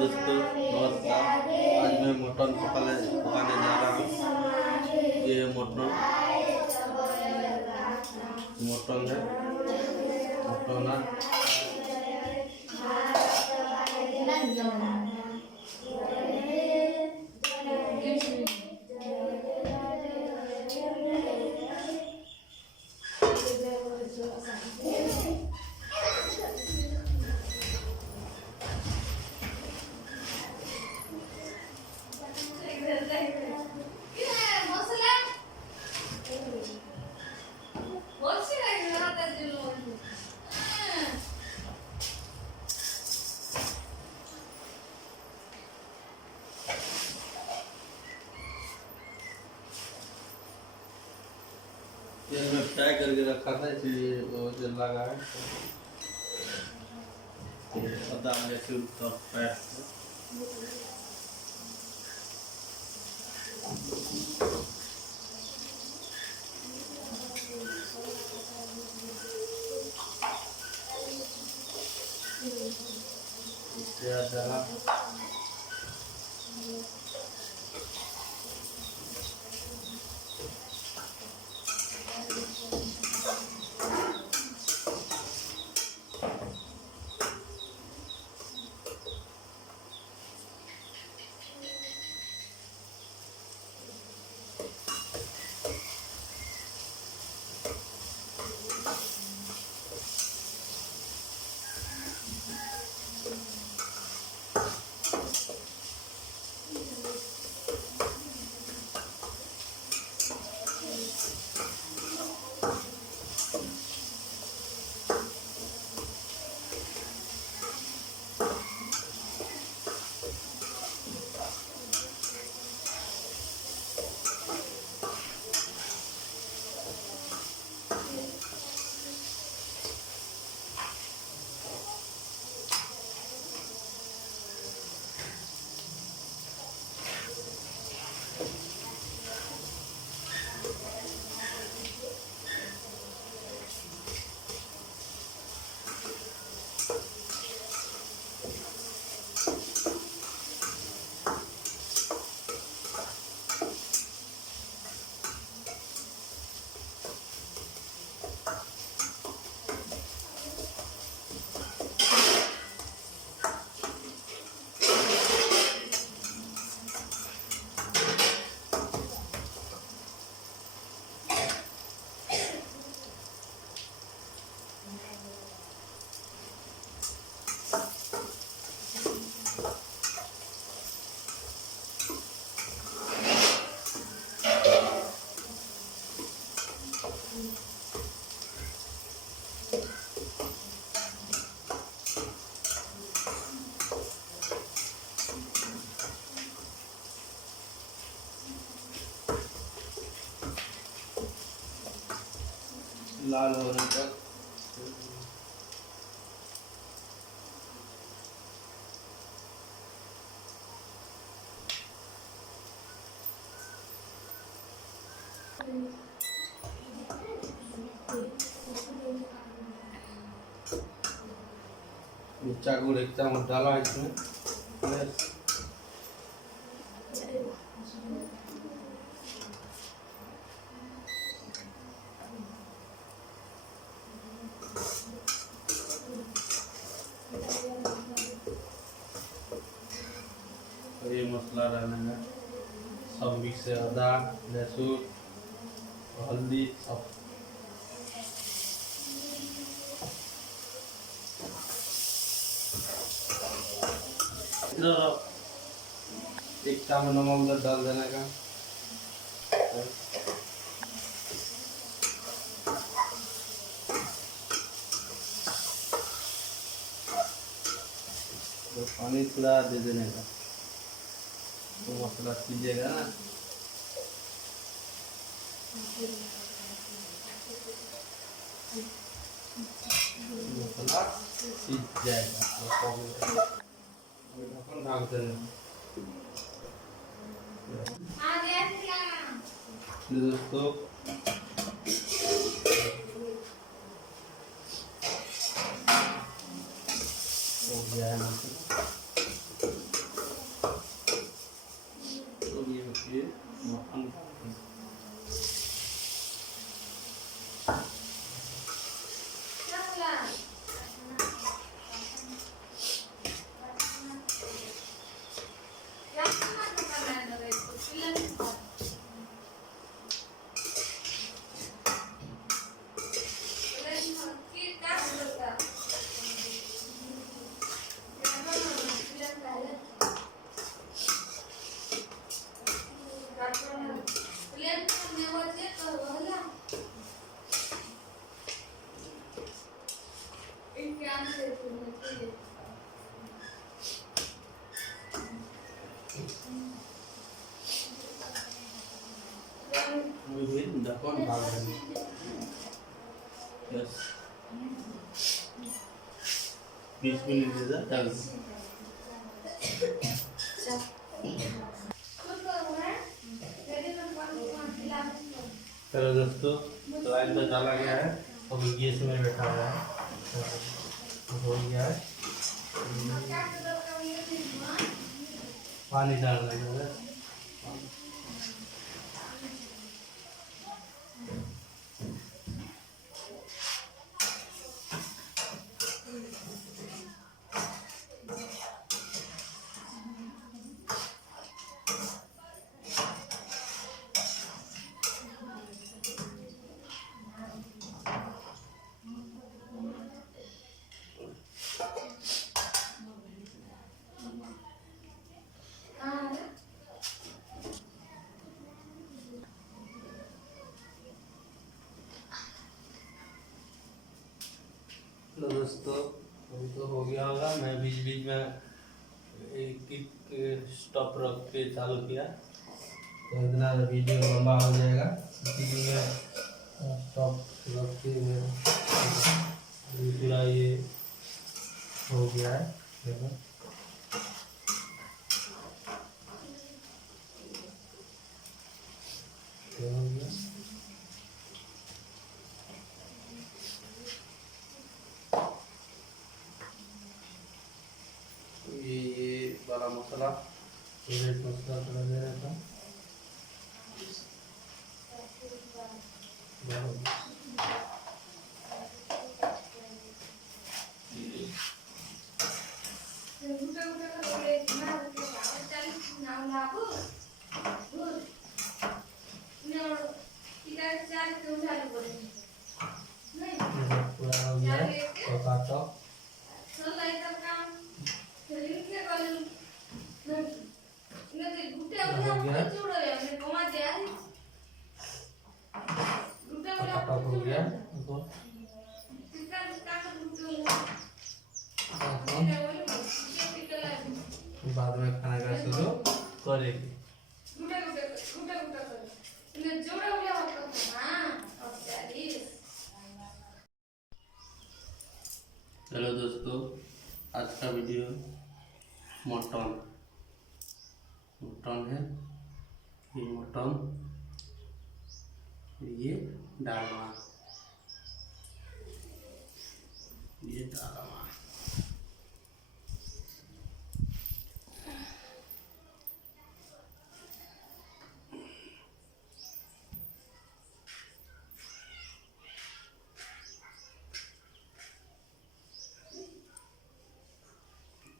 दोस्तों, नमस्कार। आज मैं मटन पकाने जा रहा हूँ। ये मटन मटन है, मटन है। ये मैं फ्राई करके रखा था, इसलिए वो जल लगा है। अदा लहसुन का पेस्ट, प्याज डाला, लाल होने तक। मिर्चा गुड़ एक चम्मच डाला इसमें। ये मसाला डालेंगे, सब मिक्स है, अदा लहसुन हल्दी सब। एक चम्मच नमक उधर डाल देने का। तो पानी थोड़ा दे देने का, तो मसाला सीजेगा ना। मसाला सीज जाएगा, अपन ढाक देना। दोस्तों हो गया है। देखो डाल देंगे बस 20 मिनट दे दे डाल चलो दोस्तों लाइन तो डाला गया है अब गैस में बैठा हुआ है हो गया है पानी डालना है तो दोस्तों अभी तो हो गया होगा मैं बीच बीच में एक स्टॉप रख के चालू किया तो इतना वीडियो लंबा हो जाएगा इसीलिए स्टॉप रख के पूरा ये हो गया है देखो हो गया ये बड़ा मसाला रेड मसाला थोड़ा दे रहा था पूरा हो गया तो काटो हो गया बाद में खाना का शुरू करेगी चलो दोस्तों आज का वीडियो मटन है ये मटन ये डालमा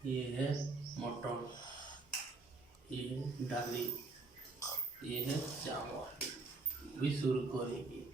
ये है मटन ये है डाली ये है चावल भी शुरू करेगी